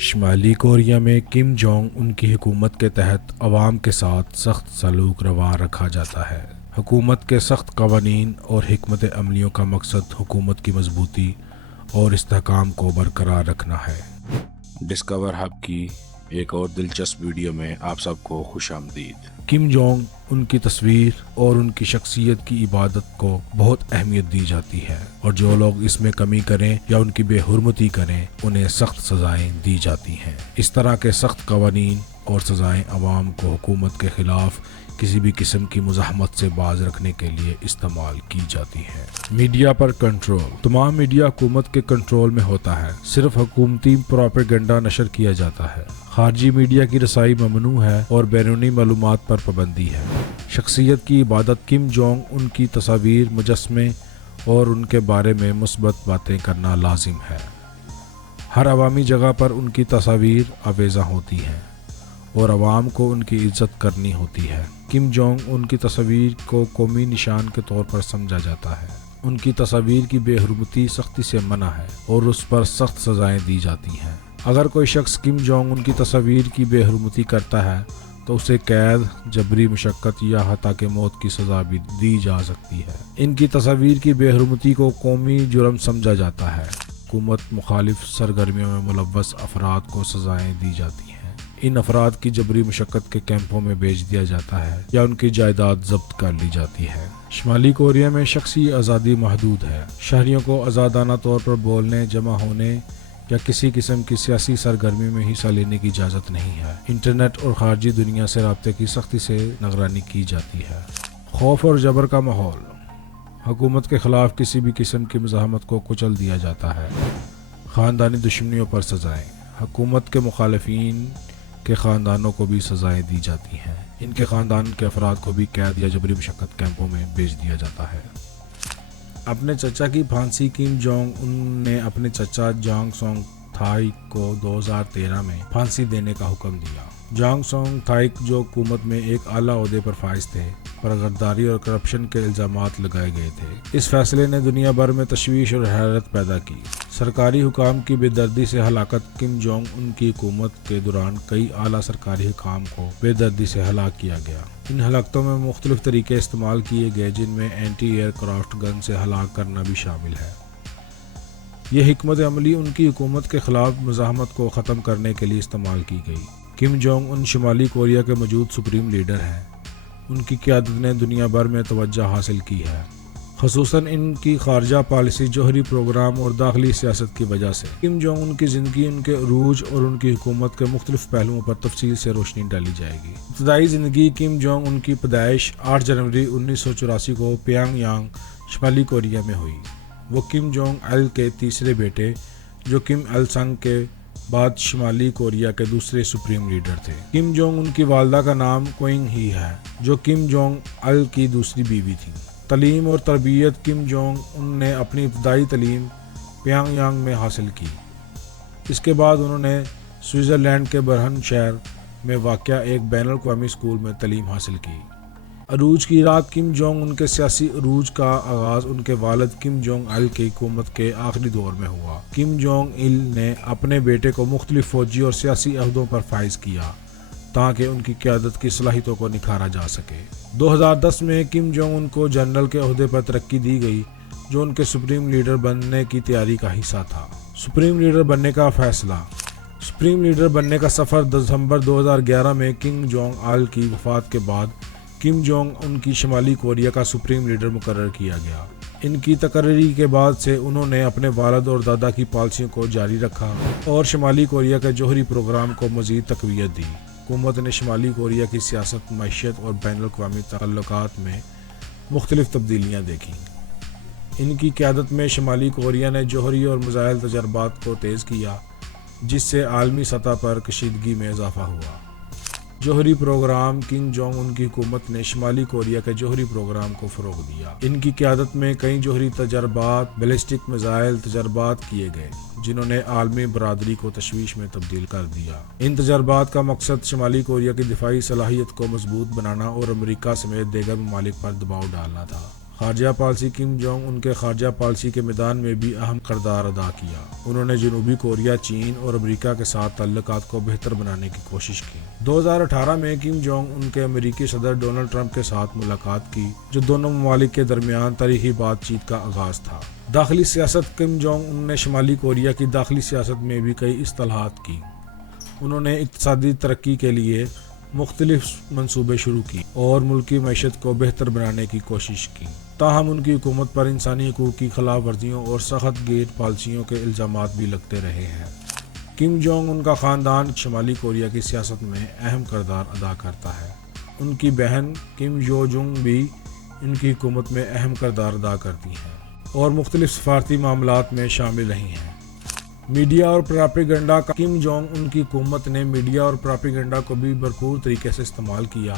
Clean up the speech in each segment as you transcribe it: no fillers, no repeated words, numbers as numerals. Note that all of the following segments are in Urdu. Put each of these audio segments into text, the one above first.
شمالی کوریا میں کم جونگ ان کی حکومت کے تحت عوام کے ساتھ سخت سلوک روا رکھا جاتا ہے۔ حکومت کے سخت قوانین اور حکمت عملیوں کا مقصد حکومت کی مضبوطی اور استحکام کو برقرار رکھنا ہے۔ ڈسکور ہب کی ایک اور دلچسپ ویڈیو میں آپ سب کو خوش آمدید۔ کم جونگ ان کی تصویر اور ان کی شخصیت کی عبادت کو بہت اہمیت دی جاتی ہے، اور جو لوگ اس میں کمی کریں یا ان کی بے حرمتی کریں انہیں سخت سزائیں دی جاتی ہیں۔ اس طرح کے سخت قوانین اور سزائیں عوام کو حکومت کے خلاف کسی بھی قسم کی مزاحمت سے باز رکھنے کے لیے استعمال کی جاتی ہیں۔ میڈیا پر کنٹرول۔ تمام میڈیا حکومت کے کنٹرول میں ہوتا ہے، صرف حکومتی پروپیگنڈا نشر کیا جاتا ہے۔ خارجی میڈیا کی رسائی ممنوع ہے اور بیرونی معلومات پر پابندی ہے۔ شخصیت کی عبادت۔ کم جونگ ان کی تصاویر، مجسمے اور ان کے بارے میں مثبت باتیں کرنا لازم ہے۔ ہر عوامی جگہ پر ان کی تصاویر آویزاں ہوتی ہیں اور عوام کو ان کی عزت کرنی ہوتی ہے۔ کم جونگ ان کی تصاویر کو قومی نشان کے طور پر سمجھا جاتا ہے۔ ان کی تصاویر کی بے حرمتی سختی سے منع ہے اور اس پر سخت سزائیں دی جاتی ہیں۔ اگر کوئی شخص کم جونگ ان کی تصاویر کی بے حرمتی کرتا ہے تو اسے قید، جبری مشقت یا حتیٰ کہ موت کی سزا بھی دی جا سکتی ہے۔ ان کی تصاویر کی بے حرمتی کو قومی جرم سمجھا جاتا ہے۔ حکومت مخالف سرگرمیوں میں ملوث افراد کو سزائیں دی جاتی ہیں۔ ان افراد کی جبری مشقت کے کیمپوں میں بھیج دیا جاتا ہے یا ان کی جائیداد ضبط کر لی جاتی ہے۔ شمالی کوریا میں شخصی آزادی محدود ہے۔ شہریوں کو آزادانہ طور پر بولنے، جمع ہونے یا کسی قسم کی سیاسی سرگرمی میں حصہ لینے کی اجازت نہیں ہے۔ انٹرنیٹ اور خارجی دنیا سے رابطے کی سختی سے نگرانی کی جاتی ہے۔ خوف اور جبر کا ماحول۔ حکومت کے خلاف کسی بھی قسم کی مزاحمت کو کچل دیا جاتا ہے۔ خاندانی دشمنیوں پر سزائیں۔ حکومت کے مخالفین کے خاندانوں کو بھی سزائیں دی جاتی ہیں۔ ان کے خاندان کے افراد کو بھی قید یا جبری مشقت کیمپوں میں بھیج دیا جاتا ہے۔ اپنے چچا کی پھانسی۔ کم جونگ ان نے اپنے چچا جانگ سونگ تھائک کو 2013 میں پھانسی دینے کا حکم دیا۔ جانگ سونگ تھائک، جو حکومت میں ایک اعلیٰ عہدے پر فائز تھے، پر غداری اور کرپشن کے الزامات لگائے گئے تھے۔ اس فیصلے نے دنیا بھر میں تشویش اور حیرت پیدا کی۔ سرکاری حکام کی بے دردی سے ہلاکت۔ کم جونگ ان کی حکومت کے دوران کئی اعلیٰ سرکاری حکام کو بے دردی سے ہلاک کیا گیا۔ ان ہلاکتوں میں مختلف طریقے استعمال کیے گئے، جن میں اینٹی ایئر کرافٹ گن سے ہلاک کرنا بھی شامل ہے۔ یہ حکمت عملی ان کی حکومت کے خلاف مزاحمت کو ختم کرنے کے لیے استعمال کی گئی۔ کم جونگ ان شمالی کوریا کے موجود سپریم لیڈر ہیں۔ ان کی قیادت نے دنیا بھر میں توجہ حاصل کی ہے، خصوصاً ان کی خارجہ پالیسی، جوہری پروگرام اور داخلی سیاست کی وجہ سے۔ کم جونگ ان کی زندگی، ان کے عروج اور ان کی حکومت کے مختلف پہلوؤں پر تفصیل سے روشنی ڈالی جائے گی۔ ابتدائی زندگی۔ کم جونگ ان کی پیدائش 8 جنوری 1984 کو پیانگ یانگ، شمالی کوریا میں ہوئی۔ وہ کم جونگ ایل کے تیسرے بیٹے، جو کم ایل سنگ کے بعد شمالی کوریا کے دوسرے سپریم لیڈر تھے۔ کم جونگ ان کی والدہ کا نام کوئنگ ہی ہے، جو کم جونگ ایل کی دوسری بیوی تھی۔ تعلیم اور تربیت۔ کم جونگ ان نے اپنی ابتدائی تعلیم پیانگ یانگ میں حاصل کی۔ اس کے بعد انہوں نے سوئٹزرلینڈ کے برہن شہر میں واقع ایک بین الاقوامی اسکول میں تعلیم حاصل کی۔ عروج کی رات۔ کم جونگ ان کے سیاسی عروج کا آغاز ان کے والد کم جونگ ایل کی حکومت کے آخری دور میں ہوا۔ کم جونگ ایل نے اپنے بیٹے کو مختلف فوجی اور سیاسی عہدوں پر فائز کیا تاکہ ان کی قیادت کی صلاحیتوں کو نکھارا جا سکے۔ 2010 میں کم جونگ ان کو جنرل کے عہدے پر ترقی دی گئی، جو ان کے سپریم لیڈر بننے کی تیاری کا حصہ تھا۔ سپریم لیڈر بننے کا فیصلہ۔ سپریم لیڈر بننے کا سفر۔ دسمبر 2011 میں کم جونگ ایل کی وفات کے بعد کم جونگ ان کی شمالی کوریا کا سپریم لیڈر مقرر کیا گیا۔ ان کی تقرری کے بعد سے انہوں نے اپنے والد اور دادا کی پالیسیوں کو جاری رکھا اور شمالی کوریا کے جوہری پروگرام کو مزید تقویت دی۔ حکومت نے شمالی کوریا کی سیاست، معیشت اور بین الاقوامی تعلقات میں مختلف تبدیلیاں دیکھیں۔ ان کی قیادت میں شمالی کوریا نے جوہری اور میزائل تجربات کو تیز کیا، جس سے عالمی سطح پر کشیدگی میں اضافہ ہوا۔ جوہری پروگرام۔ کم جونگ ان کی حکومت نے شمالی کوریا کے جوہری پروگرام کو فروغ دیا۔ ان کی قیادت میں کئی جوہری تجربات، بیلسٹک میزائل تجربات کیے گئے، جنہوں نے عالمی برادری کو تشویش میں تبدیل کر دیا۔ ان تجربات کا مقصد شمالی کوریا کی دفاعی صلاحیت کو مضبوط بنانا اور امریکہ سمیت دیگر ممالک پر دباؤ ڈالنا تھا، خارجہ پالیسی کم جونگ ان کے خارجہ پالیسی کے میدان میں بھی اہم کردار ادا کیا۔ انہوں نے جنوبی کوریا، چین اور امریکہ کے ساتھ تعلقات کو بہتر بنانے کی کوشش کی۔ 2018 میں کم جونگ ان کے امریکی صدر ڈونلڈ ٹرمپ کے ساتھ ملاقات کی، جو دونوں ممالک کے درمیان تاریخی بات چیت کا آغاز تھا۔ داخلی سیاست کم جونگ ان نے شمالی کوریا کی داخلی سیاست میں بھی کئی اصلاحات کی۔ انہوں نے اقتصادی ترقی کے لیے مختلف منصوبے شروع کی اور ملکی معیشت کو بہتر بنانے کی کوشش کی۔ تاہم ان کی حکومت پر انسانی حقوق کی خلاف ورزیوں اور سخت گیر پالیسیوں کے الزامات بھی لگتے رہے ہیں۔ کم جونگ ان کا خاندان شمالی کوریا کی سیاست میں اہم کردار ادا کرتا ہے۔ ان کی بہن کم یو جنگ بھی ان کی حکومت میں اہم کردار ادا کرتی ہیں اور مختلف سفارتی معاملات میں شامل رہی ہیں۔ میڈیا اور پراپیگنڈا کا کم جونگ ان کی حکومت نے میڈیا اور پراپیگنڈا کو بھی بھرپور طریقے سے استعمال کیا۔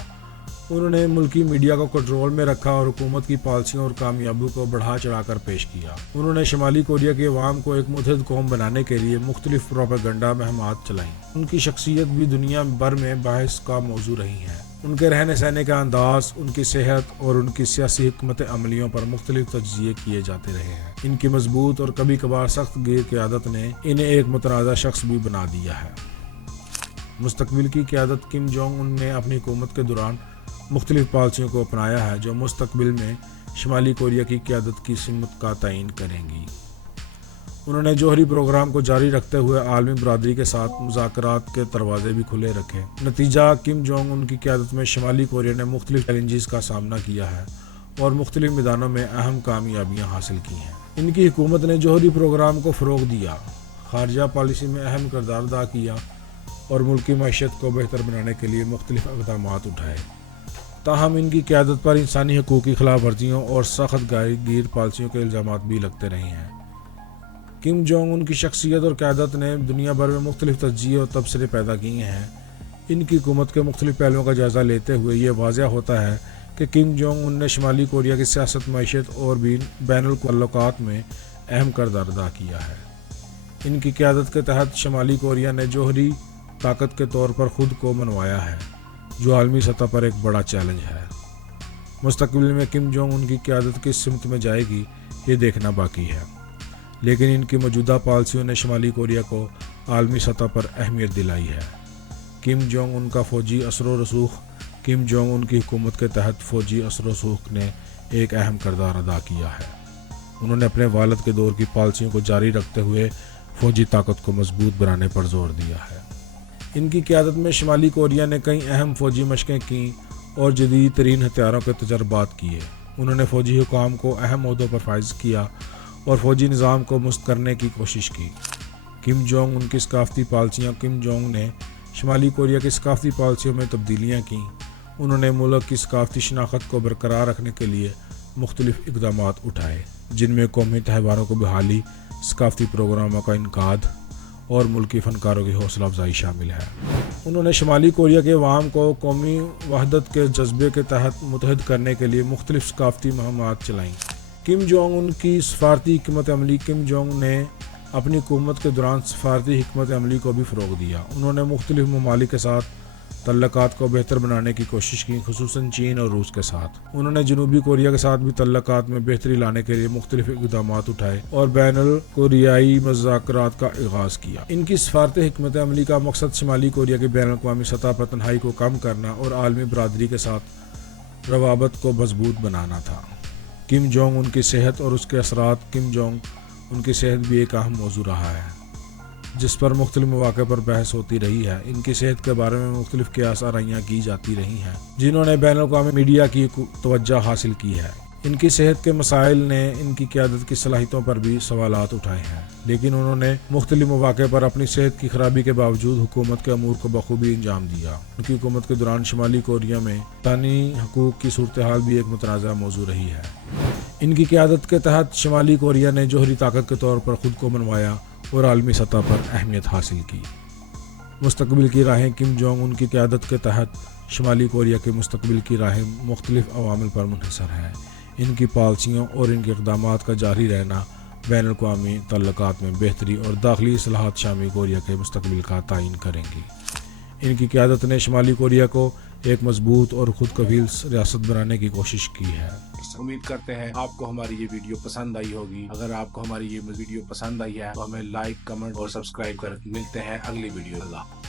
انہوں نے ملکی میڈیا کو کنٹرول میں رکھا اور حکومت کی پالیسیوں اور کامیابیوں کو بڑھا چڑھا کر پیش کیا۔ انہوں نے شمالی کوریا کے عوام کو ایک متحد قوم بنانے کے لیے مختلف پروپیگنڈا مہمات چلائیں۔ ان کی شخصیت بھی دنیا بھر میں بحث کا موضوع رہی ہے۔ ان کے رہنے سہنے کا انداز، ان کی صحت اور ان کی سیاسی حکمت عملیوں پر مختلف تجزیے کیے جاتے رہے ہیں۔ ان کی مضبوط اور کبھی کبھار سخت گیر قیادت نے انہیں ایک متنازع شخص بھی بنا دیا ہے۔ مستقبل کی قیادت کم جونگ ان نے اپنی حکومت کے دوران مختلف پالیسیوں کو اپنایا ہے جو مستقبل میں شمالی کوریا کی قیادت کی سمت کا تعین کریں گی۔ انہوں نے جوہری پروگرام کو جاری رکھتے ہوئے عالمی برادری کے ساتھ مذاکرات کے دروازے بھی کھلے رکھے۔ نتیجہ کم جونگ ان کی قیادت میں شمالی کوریا نے مختلف چیلنجز کا سامنا کیا ہے اور مختلف میدانوں میں اہم کامیابیاں حاصل کی ہیں۔ ان کی حکومت نے جوہری پروگرام کو فروغ دیا، خارجہ پالیسی میں اہم کردار ادا کیا اور ملکی معیشت کو بہتر بنانے کے لیے مختلف اقدامات اٹھائے۔ تاہم ان کی قیادت پر انسانی حقوق کی خلاف ورزیوں اور سخت گیر پالیسیوں کے الزامات بھی لگتے رہے ہیں۔ کم جونگ ان کی شخصیت اور قیادت نے دنیا بھر میں مختلف تجزیے اور تبصرے پیدا کیے ہیں۔ ان کی حکومت کے مختلف پہلوؤں کا جائزہ لیتے ہوئے یہ واضح ہوتا ہے کہ کم جونگ ان نے شمالی کوریا کی سیاست، معیشت اور بین التعلقات میں اہم کردار ادا کیا ہے۔ ان کی قیادت کے تحت شمالی کوریا نے جوہری طاقت کے طور پر خود کو منوایا ہے، جو عالمی سطح پر ایک بڑا چیلنج ہے۔ مستقبل میں کم جونگ ان کی قیادت کس سمت میں جائے گی یہ دیکھنا باقی ہے، لیکن ان کی موجودہ پالیسیوں نے شمالی کوریا کو عالمی سطح پر اہمیت دلائی ہے۔ کم جونگ ان کا فوجی اثر و رسوخ کم جونگ ان کی حکومت کے تحت فوجی اثر و رسوخ نے ایک اہم کردار ادا کیا ہے۔ انہوں نے اپنے والد کے دور کی پالیسیوں کو جاری رکھتے ہوئے فوجی طاقت کو مضبوط بنانے پر زور دیا ہے۔ ان کی قیادت میں شمالی کوریا نے کئی اہم فوجی مشقیں کیں اور جدید ترین ہتھیاروں کے تجربات کیے۔ انہوں نے فوجی حکام کو اہم عہدوں پر فائز کیا اور فوجی نظام کو مست کرنے کی کوشش کی۔ کم جونگ ان کی ثقافتی پالیسیاں کم جونگ نے شمالی کوریا کی ثقافتی پالیسیوں میں تبدیلیاں کیں۔ انہوں نے ملک کی ثقافتی شناخت کو برقرار رکھنے کے لیے مختلف اقدامات اٹھائے، جن میں قومی تہواروں کو بحالی، ثقافتی پروگراموں کا انعقاد اور ملکی فنکاروں کی حوصلہ افزائی شامل ہے۔ انہوں نے شمالی کوریا کے عوام کو قومی وحدت کے جذبے کے تحت متحد کرنے کے لیے مختلف ثقافتی مہمات چلائیں۔ کم جونگ ان کی سفارتی حکمت عملی کم جونگ نے اپنی حکومت کے دوران سفارتی حکمت عملی کو بھی فروغ دیا۔ انہوں نے مختلف ممالک کے ساتھ تعلقات کو بہتر بنانے کی کوشش کی، خصوصاً چین اور روس کے ساتھ۔ انہوں نے جنوبی کوریا کے ساتھ بھی تعلقات میں بہتری لانے کے لیے مختلف اقدامات اٹھائے اور بین الکوریائی مذاکرات کا آغاز کیا۔ ان کی سفارتی حکمت عملی کا مقصد شمالی کوریا کی بین الاقوامی سطح پر تنہائی کو کم کرنا اور عالمی برادری کے ساتھ روابط کو مضبوط بنانا تھا۔ کم جونگ ان کی صحت اور اس کے اثرات کم جونگ ان کی صحت بھی ایک اہم موضوع رہا ہے، جس پر مختلف مواقع پر بحث ہوتی رہی ہے۔ ان کی صحت کے بارے میں مختلف قیاس آرائیاں کی جاتی رہی ہیں، جنہوں نے بین الاقوامی میڈیا کی توجہ حاصل کی ہے۔ ان کی صحت کے مسائل نے ان کی قیادت کی صلاحیتوں پر بھی سوالات اٹھائے ہیں، لیکن انہوں نے مختلف مواقع پر اپنی صحت کی خرابی کے باوجود حکومت کے امور کو بخوبی انجام دیا۔ ان کی حکومت کے دوران شمالی کوریا میں انسانی حقوق کی صورتحال بھی ایک متنازع موضوع رہی ہے۔ ان کی قیادت کے تحت شمالی کوریا نے جوہری طاقت کے طور پر خود کو منوایا اور عالمی سطح پر اہمیت حاصل کی۔ مستقبل کی راہیں کم جونگ ان کی قیادت کے تحت شمالی کوریا کے مستقبل کی راہیں مختلف عوامل پر منحصر ہیں۔ ان کی پالیسیوں اور ان کے اقدامات کا جاری رہنا بین الاقوامی تعلقات میں بہتری اور داخلی اصلاحات شمالی کوریا کے مستقبل کا تعین کریں گی۔ ان کی قیادت نے شمالی کوریا کو ایک مضبوط اور خود کفیل ریاست بنانے کی کوشش کی ہے۔ امید کرتے ہیں آپ کو ہماری یہ ویڈیو پسند آئی ہوگی۔ اگر آپ کو ہماری یہ ویڈیو پسند آئی ہے تو ہمیں لائک، کمنٹ اور سبسکرائب کر۔ ملتے ہیں اگلی ویڈیو۔ اللہ